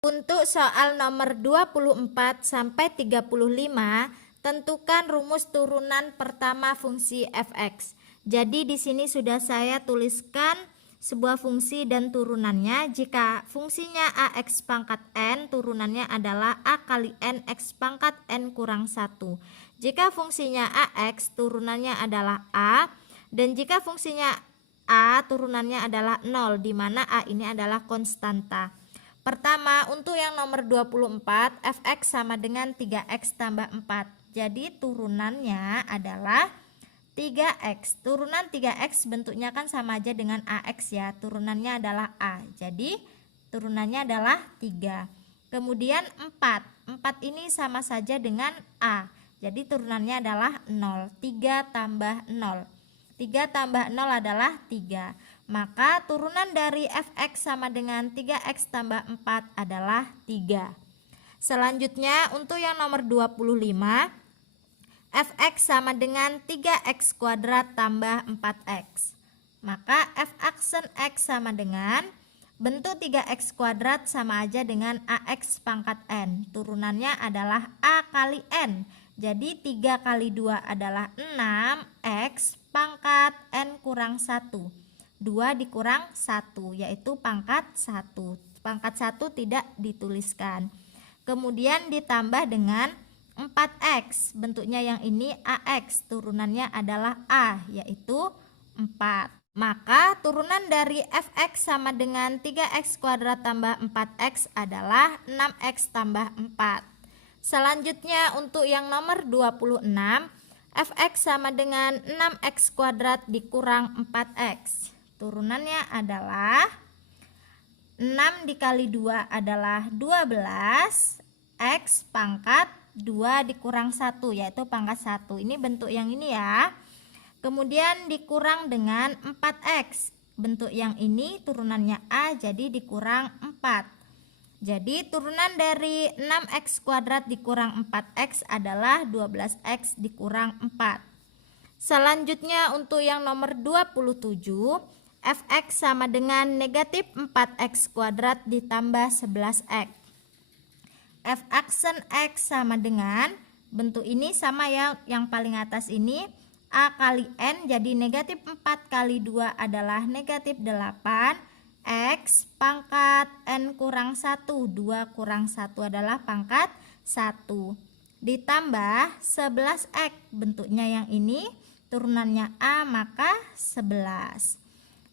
Untuk soal nomor 24 sampai 35, tentukan rumus turunan pertama fungsi f(x). Jadi di sini sudah saya tuliskan sebuah fungsi dan turunannya. Jika fungsinya ax pangkat n, turunannya adalah a kali n x pangkat n kurang 1. Jika fungsinya ax, turunannya adalah a, dan jika fungsinya a, turunannya adalah 0, di mana a ini adalah konstanta. Pertama, untuk yang nomor 24, fx sama dengan 3x tambah 4. Jadi turunannya adalah 3x. Turunan 3x bentuknya kan sama aja dengan ax ya. Turunannya adalah a. Jadi turunannya adalah 3. Kemudian 4. 4 ini sama saja dengan a. Jadi turunannya adalah 0. 3 tambah 0. 3 tambah 0 adalah 3. Maka turunan dari fx sama dengan 3x tambah 4 adalah 3. Selanjutnya untuk yang nomor 25, fx sama dengan 3x kuadrat tambah 4x. Maka f aksen x sama dengan bentuk 3x kuadrat sama aja dengan ax pangkat n. Turunannya adalah a kali n. Jadi 3 kali 2 adalah 6x pangkat n kurang 1. 2 dikurang 1 yaitu pangkat 1. Pangkat 1 tidak dituliskan. Kemudian ditambah dengan 4x. Bentuknya yang ini ax. Turunannya adalah a yaitu 4. Maka turunan dari fx sama dengan 3x kuadrat tambah 4x adalah 6x tambah 4. Selanjutnya untuk yang nomor 26, fx sama dengan 6x kuadrat dikurang 4x. Turunannya adalah 6 dikali 2 adalah 12, x pangkat 2 dikurang 1 yaitu pangkat 1. Ini bentuk yang ini ya. Kemudian dikurang dengan 4x. Bentuk yang ini turunannya a jadi dikurang 4. Jadi turunan dari 6x kuadrat dikurang 4x adalah 12x dikurang 4. Selanjutnya untuk yang nomor 27, fx sama dengan negatif 4x kuadrat ditambah 11x. F aksen x sama dengan bentuk ini sama ya, yang paling atas ini a kali n, jadi negatif 4 kali 2 adalah negatif 8 x pangkat n kurang 1. 2 kurang 1 adalah pangkat 1 ditambah 11x. Bentuknya yang ini turunannya a maka 11.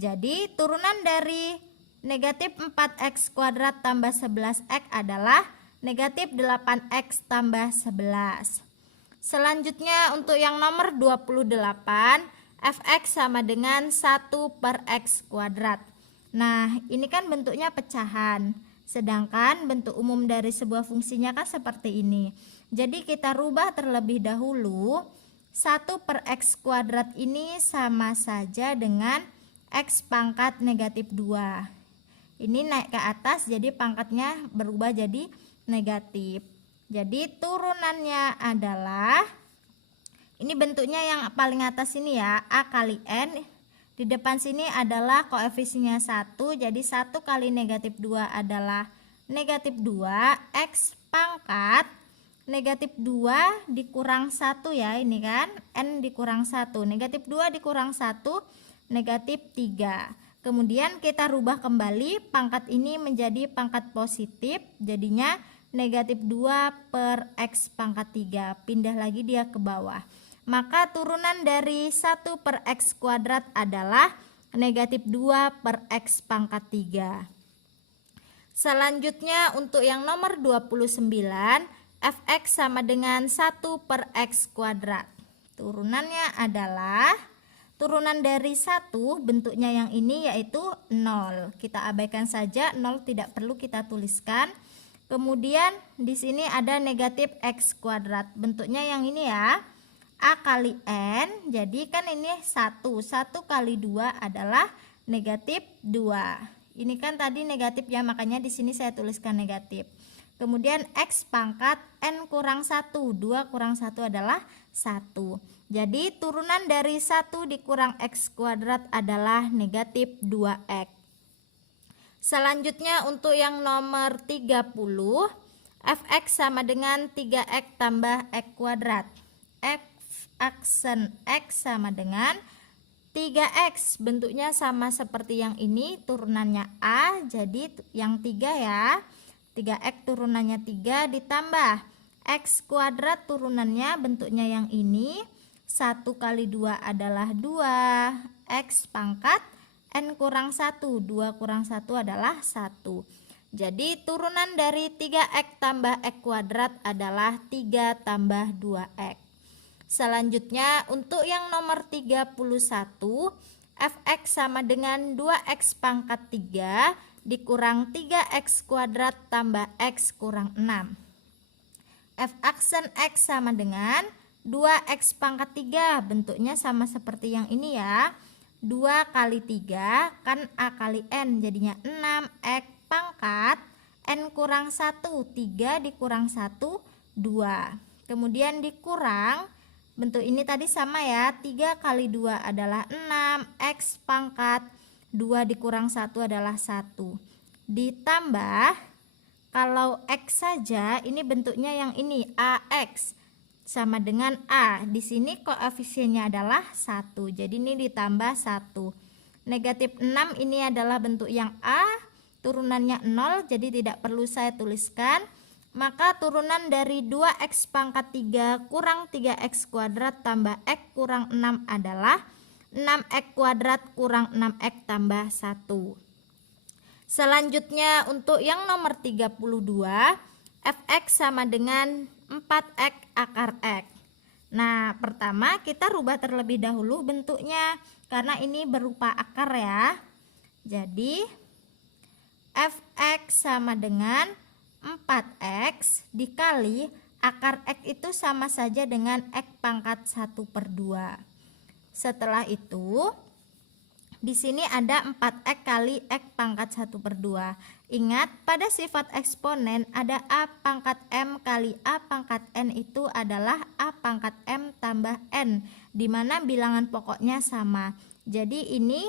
Jadi turunan dari negatif 4x kuadrat tambah 11x adalah negatif 8x tambah 11. Selanjutnya untuk yang nomor 28, fx sama dengan 1 per x kuadrat. Nah ini kan bentuknya pecahan, sedangkan bentuk umum dari sebuah fungsinya kan seperti ini. Jadi kita rubah terlebih dahulu. 1 per x kuadrat ini sama saja dengan x pangkat negatif 2. Ini naik ke atas jadi pangkatnya berubah jadi negatif. Jadi turunannya adalah, ini bentuknya yang paling atas ini ya, a kali n. Di depan sini adalah koefisiennya 1, jadi 1 kali negatif 2 adalah negatif 2, x pangkat negatif 2 dikurang 1 ya, ini kan n dikurang 1, negatif 2 dikurang 1 negatif 3. Kemudian kita rubah kembali pangkat ini menjadi pangkat positif, jadinya negatif 2 per x pangkat 3. Pindah lagi dia ke bawah. Maka turunan dari 1 per x kuadrat adalah negatif 2 per x pangkat 3. Selanjutnya untuk yang nomor 29, fx sama dengan 1 per x kuadrat. Turunannya adalah, turunan dari 1 bentuknya yang ini yaitu 0. Kita abaikan saja, 0 tidak perlu kita tuliskan. Kemudian di sini ada negatif x kuadrat. Bentuknya yang ini ya, a kali n. Jadi kan ini 1. 1 kali 2 adalah negatif 2. Ini kan tadi negatif ya, makanya di sini saya tuliskan negatif. Kemudian x pangkat n kurang 1. 2 kurang 1 adalah 1. Jadi turunan dari 1 dikurang x kuadrat adalah negatif 2x. Selanjutnya untuk yang nomor 30, fx sama dengan 3x tambah x kuadrat. Aksen x sama dengan 3x, bentuknya sama seperti yang ini, turunannya A, jadi yang 3 ya. 3x turunannya 3 ditambah x kuadrat turunannya bentuknya yang ini, 1 kali 2 adalah 2, x pangkat n kurang 1, 2 kurang 1 adalah 1. Jadi turunan dari 3x tambah x kuadrat adalah 3 tambah 2x. Selanjutnya untuk yang nomor 31, fx sama dengan 2x pangkat 3 dikurang 3x kuadrat tambah x kurang 6. F aksen x sama dengan 2x pangkat 3, bentuknya sama seperti yang ini ya. 2 kali 3 kan A kali N, jadinya 6x pangkat N kurang 1, 3 dikurang 1, 2. Kemudian dikurang, bentuk ini tadi sama ya, 3 kali 2 adalah 6x pangkat 2 dikurang 1 adalah 1. Ditambah, kalau x saja ini bentuknya yang ini, AX sama dengan A. Di sini koefisiennya adalah 1. Jadi ini ditambah 1. Negatif 6 ini adalah bentuk yang A, turunannya 0, jadi tidak perlu saya tuliskan. Maka turunan dari 2x pangkat 3 kurang 3x kuadrat tambah x kurang 6 adalah 6x kuadrat kurang 6x tambah 1. Selanjutnya untuk yang nomor 32, fx sama dengan 4x akar x. Nah, pertama kita rubah terlebih dahulu bentuknya karena ini berupa akar ya. Jadi fx sama dengan 4x dikali akar x itu sama saja dengan x pangkat 1/2. Setelah itu di sini ada 4x kali x pangkat 1/2. Ingat, pada sifat eksponen ada a pangkat m kali a pangkat n itu adalah a pangkat m tambah n, di mana bilangan pokoknya sama. Jadi ini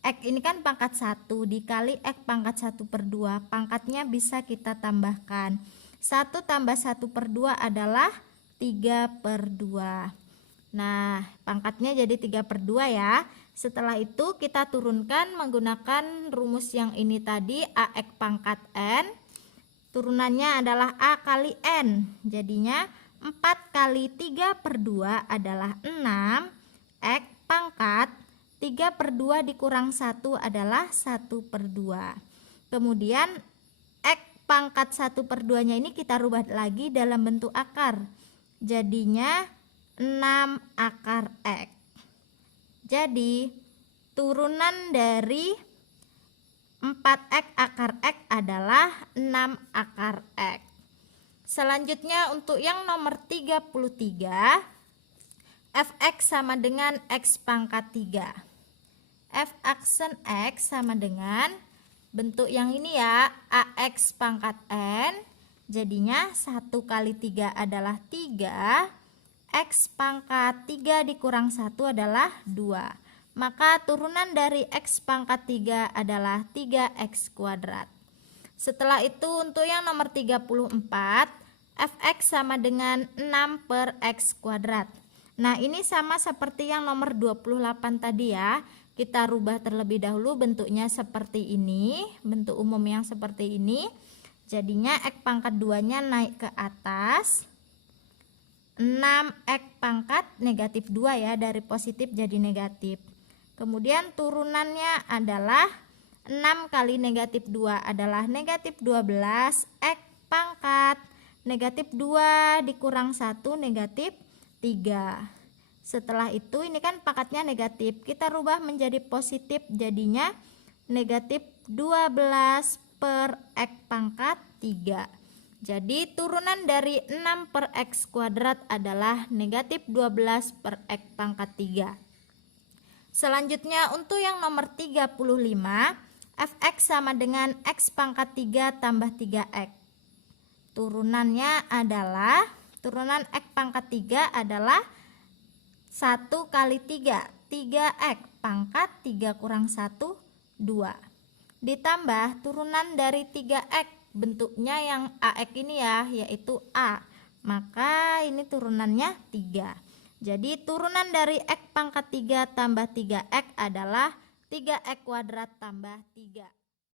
x ini kan pangkat 1 dikali x pangkat 1/2, pangkatnya bisa kita tambahkan. 1 tambah 1/2 adalah 3/2. Nah, pangkatnya jadi 3/2 ya. Setelah itu kita turunkan menggunakan rumus yang ini tadi, AX pangkat N. Turunannya adalah A kali N. Jadinya 4 kali 3/2 adalah 6. X pangkat 3/2 dikurang 1 adalah 1/2. Kemudian X pangkat 1/2 nya ini kita rubah lagi dalam bentuk akar. Jadinya 6 akar X. Jadi turunan dari 4x akar x adalah 6 akar x. Selanjutnya untuk yang nomor 33, fx sama dengan x pangkat 3. F aksen x sama dengan bentuk yang ini ya, ax pangkat n. Jadinya 1 kali 3 adalah 3. X pangkat 3 dikurang 1 adalah 2. Maka turunan dari X pangkat 3 adalah 3X kuadrat. Setelah itu untuk yang nomor 34, fx sama dengan 6/X kuadrat. Nah, ini sama seperti yang nomor 28 tadi ya. Kita rubah terlebih dahulu bentuknya seperti ini, bentuk umum yang seperti ini. Jadinya X pangkat 2 nya naik ke atas. 6x pangkat negatif 2 ya, dari positif jadi negatif. Kemudian turunannya adalah 6 kali negatif 2 adalah negatif 12, x pangkat negatif 2 dikurang 1 negatif 3. Setelah itu ini kan pangkatnya negatif, kita rubah menjadi positif, jadinya negatif 12/x pangkat 3. Jadi turunan dari 6/x kuadrat adalah negatif 12/x pangkat 3. Selanjutnya untuk yang nomor 35, fx sama dengan x pangkat 3 tambah 3x. Turunannya adalah, turunan x pangkat 3 adalah 1 kali 3, 3x pangkat 3 kurang 1, 2. ditambah turunan dari 3x, bentuknya yang AX ini ya, yaitu A. Maka ini turunannya 3. Jadi turunan dari X pangkat 3 tambah 3x adalah 3x kuadrat tambah 3.